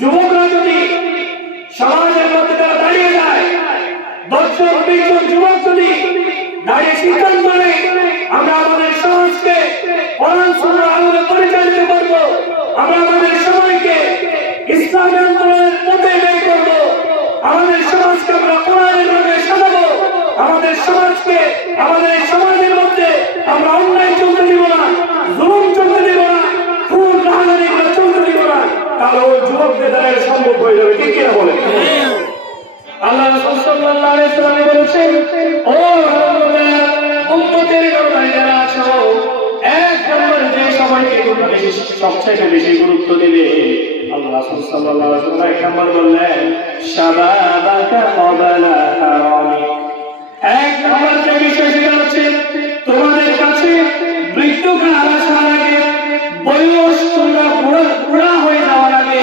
যুবকরা যদি সমাজের মধ্যে তারা দাঁড়িয়ে যায়, 10 জন 20 জন যুবক যদি দাঁড়িয়ে সিদ্ধান্ত নেয় আমরা আমাদের সমাজকে কোরআন সুন্নাহর আলোকে পরিচালিত করব, আমরা আমাদের সময়কে ইসলামী আন্দোলনের পথে ব্যয় করব, আমাদের সমাজকে আমরা কোরআনের রঙে সাজাবো, আমাদের সমাজকে আমাদের সমাজের মধ্যে আমরা অন্যায় চলতে দিব না, জুলুম চলতে দিব না, খুন রাহাজানি চলতে দিব না, তাহলে ওই যুবকদের দ্বারা সম্ভব হয়ে যাবে। ঠিক কিনা বলে? আল্লাহ রাসূল সাল্লাল্লাহু আলাইহি ওয়াসাল্লাম বলেছেন, ও উম্মতের নরনারী যারা আছো, এক নম্বর যে সময়কে তোমরা সবচেয়ে বেশি গুরুত্ব দিবে, আল্লাহ রাসূল সাল্লাল্লাহু আলাইহি ওয়াসাল্লাম এক নম্বর বললেন শাবাবাকা ক্বাবলা হারামি। এক নম্বর যে বিষয় সেটা হচ্ছে তোমাদের কাছে মৃত্যুকাল আসার আগে, বয়স তোমরা বুড়া হয়ে যাওয়ার আগে,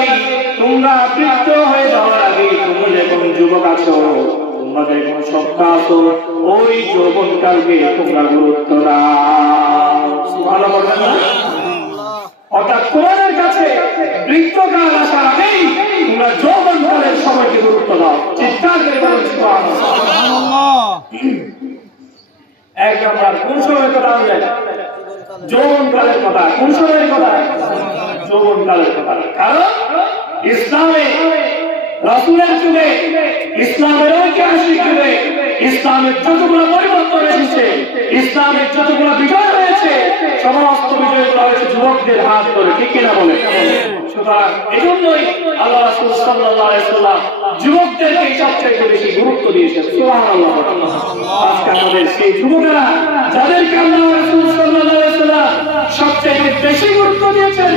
তোমরা বৃদ্ধ হয়ে যাওয়ার আগে, তোমরা যখন যুবক আছো, তোমাদের কোনো সত্তা আছো, ওই যৌবনকালকে তোমরা গুরুত্ব দাও। সুবহানাল্লাহ বলেন না? অর্থাৎ তোমাদের কাছে বৃদ্ধকাল আসার আগেই তোমরা যৌবনকালের সময়কে গুরুত্ব দাও। চিৎকার করে বলুন সুবহানাল্লাহ। এক নম্বর কোন সময়ের কথা বললেন? যৌবনকালের কথা। কোন সময়ের কথা? যৌবনকালের কথা। কারণ ইসলামে রাসূলের যুগে, ইসলামের ঐতিহাসিক যুগে ইসলামের যতগুলো পরিবর্তন এসেছে, ইসলামের যতগুলো বিজয় হয়েছে, সমস্ত বিজয়গুলো হয়েছে যুবকদের হাত ধরে। ঠিক কিনা বলে? সুতরাং এজন্যই আল্লাহ রাসূল সাল্লাল্লাহু আলাইহি ওয়াসাল্লাম যুবকদেরকে সবচেয়ে বেশি গুরুত্ব দিয়েছেন। সুবহানাল্লাহ। আজকে আমাদের সেই যুবকেরা যাদেরকে আল্লাহ রাসূল সাল্লাল্লাহু আলাইহি ওয়াসাল্লাম সবচেয়ে বেশি গুরুত্ব দিয়েছেন,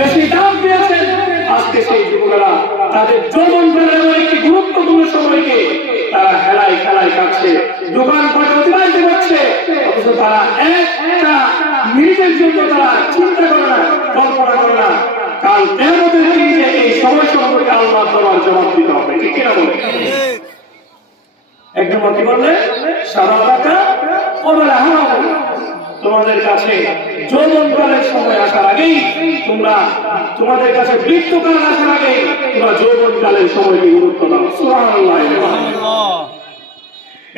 বেশি দাম দিয়েছেন, আজকে সেই যুবকেরা তাদের যৌবনকালের একটি গুরুত্বপূর্ণ সময়কে তারা হেলায় খেলায় কাটছে, দোকান পাটে অতিবাহিত করছে, অথচ তারা একটা মিনিটের জন্য তারা চিন্তা করে না, কল্পনা করে না কাল কিয়ামতের দিন যে এই সময় সম্পর্কে আল্লাহর দরবারে জবাব দিতে হবে। ঠিক কিনা বলে? একদম কি বললে? শাবাবাকা ক্বাবলা হারামি। তোমাদের কাছে যৌবনকালের সময় আসার আগেই তোমরা, তোমাদের কাছে মৃত্যুকাল আসার আগেই তোমরা যৌবনকালের সময়কে গুরুত্ব দাও। সুবহানাল্লাহ।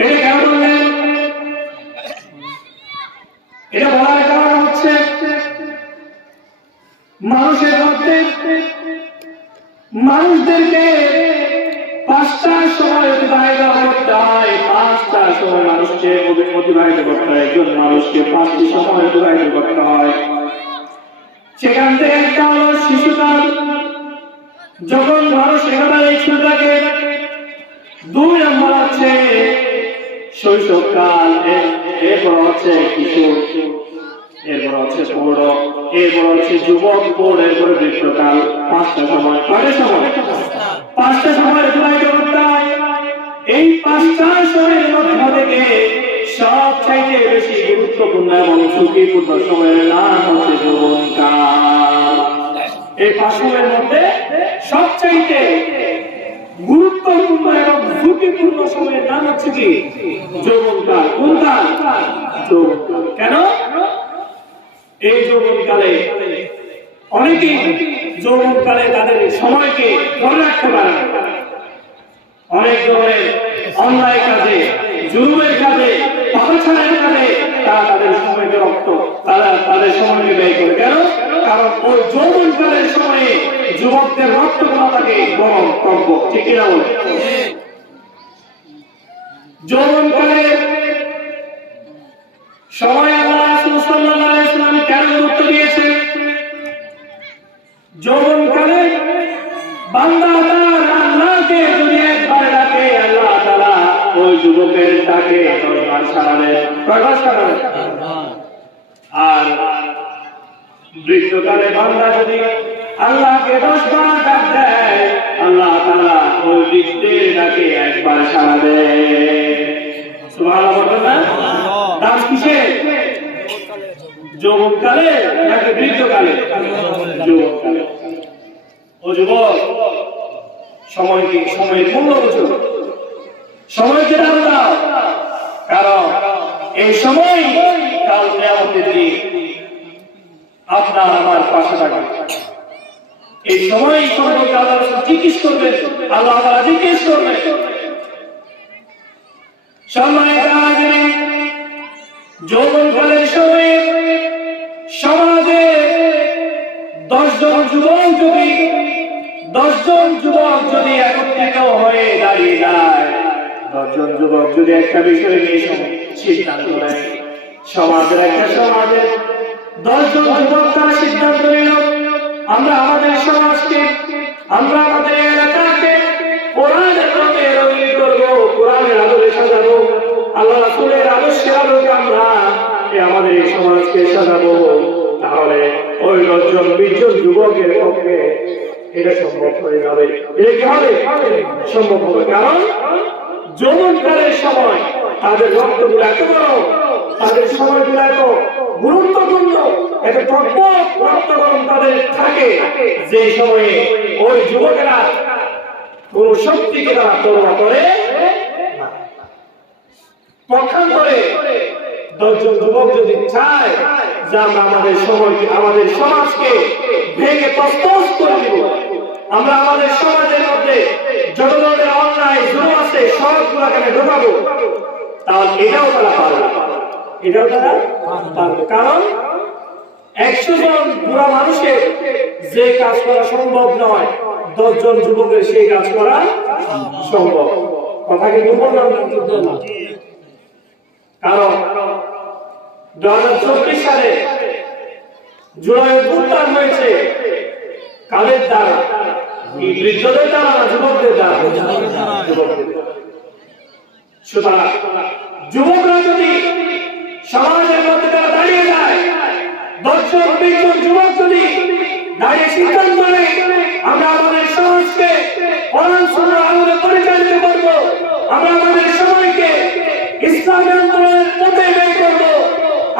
এটা কেন বললেন? এটা বলার কারণ হচ্ছে মানুষের মধ্যে মানুষদেরকে 5টা সময় অতিবাহিত করতে হয়, 5টা সময় মানুষকে অতিবাহিত করতে হয়, একজন মানুষকে 5টি সময় অতিবাহিত করতে হয়। সেখান থেকে একটা হলো শিশুকাল, যখন মানুষ একেবারে ছোট থাকে। 2 নম্বর হচ্ছে শৈশবকাল, এরপর হচ্ছে কিশোর, এরপর হচ্ছে প্রৌঢ়, এরপর হচ্ছে যুবক, প্রৌঢ়, এরপর বৃদ্ধকাল। 5টা সময়। কয়টা সময়? 5টা সময় অতিবাহিত করতে হয়। এই 5টা সময়ের মধ্য থেকে সবচাইতে বেশি গুরুত্বপূর্ণ এবং ঝুঁকিপূর্ণ সময়ের নাম হচ্ছে যৌবনকাল। এই 5 সময়ের মধ্যে সবচাইতে গুরুত্বপূর্ণ এবং ঝুঁকিপূর্ণ সময়ের নাম হচ্ছে কি? যৌবনকাল। কোন কাল? যৌবনকাল। কেন? এই যৌবনকালে অনেকেই যৌবনকালে তাদের সময়কে ধরে রাখতে পারে না। অনেক ধরনের অন্যায় কাজে, জুলুমের কাজে, পাপাচারের কাজে তারা তাদের সময়কে তাদের সময়কে ব্যয় করে। কেন? কারণ ওই যৌবনকালের সময়ে যুবকদের রক্তগুলো থাকে গরম কম্প। ঠিক কিনা বলে? যৌবনকালে সময় আল্লাহ রাসূল সাল্লাল্লাহু আলাইহি ওয়াসাল্লাম কেন গুরুত্ব দিয়েছেন? যৌবনকালে বান্দা তার আল্লাহকে যদি একবার ডাকে, আল্লাহ তাআলা ওই যুবকের ডাকে 10 বার সাড়া দেন। কয়বার সাড়া দেন? আর বৃদ্ধকালে বান্দা যদি আল্লাহকে 10 বার ডাক দেয়, আল্লাহ তাআলা ওই বৃদ্ধের ডাকে 1 বার সাড়া দেন। সুবহানাল্লাহ বলেন না? দাস কিসের? যৌবনকালে নাকি বৃদ্ধকালে? যৌবনকালে। ও যুবক, সময়কে, সময়ের মূল্য বুঝো, সময়কে দাম দাও। কারণ এই সময় কাল কিয়ামতের দিন আপনার আমার পাশে থাকবে। এই সময় সম্পর্কে আল্লাহ রাসূল জিজ্ঞেস করবেন, আল্লাহ তাআলা জিজ্ঞেস করবেন। সম্মানিত হাজিরিন, যৌবনকালের সময়ে সমাজে 10 জন যুবক যদি একত্রিত হয়ে দাঁড়িয়ে যায়, 10 জন যুবক যদি একটা বিষয় নিয়ে সিদ্ধান্ত নেয়, সমাজের 10 জন যুবক তারা সিদ্ধান্ত নিল, আমরা আমাদের সমাজকে, আমরা আমাদের এলাকাকে কোরআনের রঙে রঙিন করবো, কোরআনের আদরে সাজাবো, আল্লাহ রাসূলের আদর্শে আলোকে আমরা আমাদের এই সমাজকে সাজাবো, তাহলে ওই 10 জন 20 জন যুবকের পক্ষে এটা সম্ভব হয়ে যাবে। এটা কি হবে? সম্ভব হবে। কারণ যৌবনকালের সময় তাদের রক্তগুলো এত বড়, তাদের সময়গুলো এত গুরুত্বপূর্ণ, এত রক্তগরম তাদের থাকে, যে সময়ে ওই যুবকেরা কোন শক্তিকে তারা তোলনা করে না। পক্ষান্তরে 10 জন যুবক যদি চায় যে আমরা আমাদের সময়কে, আমাদের সমাজকে ভেঙে তছনছ করে দিব, আমরা আমাদের সমাজের মধ্যে যত ধরনের অন্যায় জুলুম আছে সবগুলোকে ঢোকাবো, তাহলে এটাও তারা পারবে, এটাও তারা পারবে। কারণ 100 জন বুড়া মানুষের যে কাজ করা সম্ভব নয়, 10 জন যুবকের সেই কাজ করা সম্ভব। কথা কি বললাম? কারণ 2024 সালে জুলাই অভ্যুত্থান হয়েছে কাদের দ্বারা? এই বৃদ্ধদের দ্বারা না যুবকদের দ্বারা? সুতরাং যুবকরা যদি সমাজের মধ্যে তারা দাঁড়িয়ে যায়, 10 জন 20 জন যুবক যদি দাঁড়িয়ে সিদ্ধান্ত নেয় আমরা আমাদের সমাজকে কোরআন সুন্নাহর আলোকে পরিচালিত করব, আমরা আমাদের সময়কে ইসলামী আন্দোলনের পথে বের করব,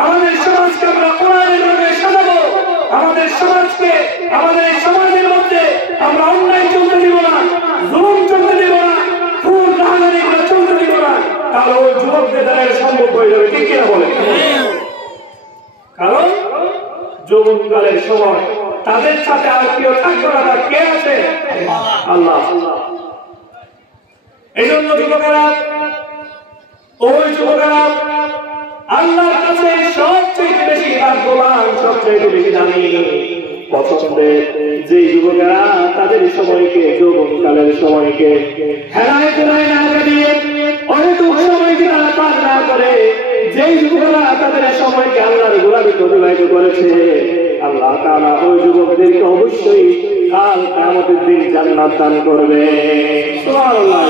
আমাদের সমাজকে আমরা কোরআনের রঙে সাজাবো, আমাদের সমাজকে, আমাদের সমাজের মধ্যে আমরা অন্যায় চলতে দিব না, জুলুম চলতে দিব না, খুন রাহাজানি এগুলো চলতে দিব না, তাহলে ওই যুবকদের দ্বারা সম্ভব হয়ে যাবে। ঠিক কিনা বলে? কারণ যৌবনকালের সময় তাদের সাথে আর কেউ থাকবে না, তার কে আছে? আল্লাহ। এই জন্য যুবকেরা, ওই যুবকেরা আল্লাহর কাছে সবচেয়ে বেশি ভাগ্যবান, সবচেয়ে বেশি দামি, পছন্দের যে যুবকেরা তাদের সময়কে, যৌবনকালের সময়কে হেলায় ফেলায় না দিয়ে অনেক সময়কে তারা পার না করে, যে যুবকেরা তাদের সময়কে আল্লাহর গোলামীতে অতিবাহিত করেছে, আল্লাহ তাআলা ওই যুবকদেরকে অবশ্যই কাল কিয়ামতের দিন জান্নাত দান করবে। সুবহানাল্লাহ।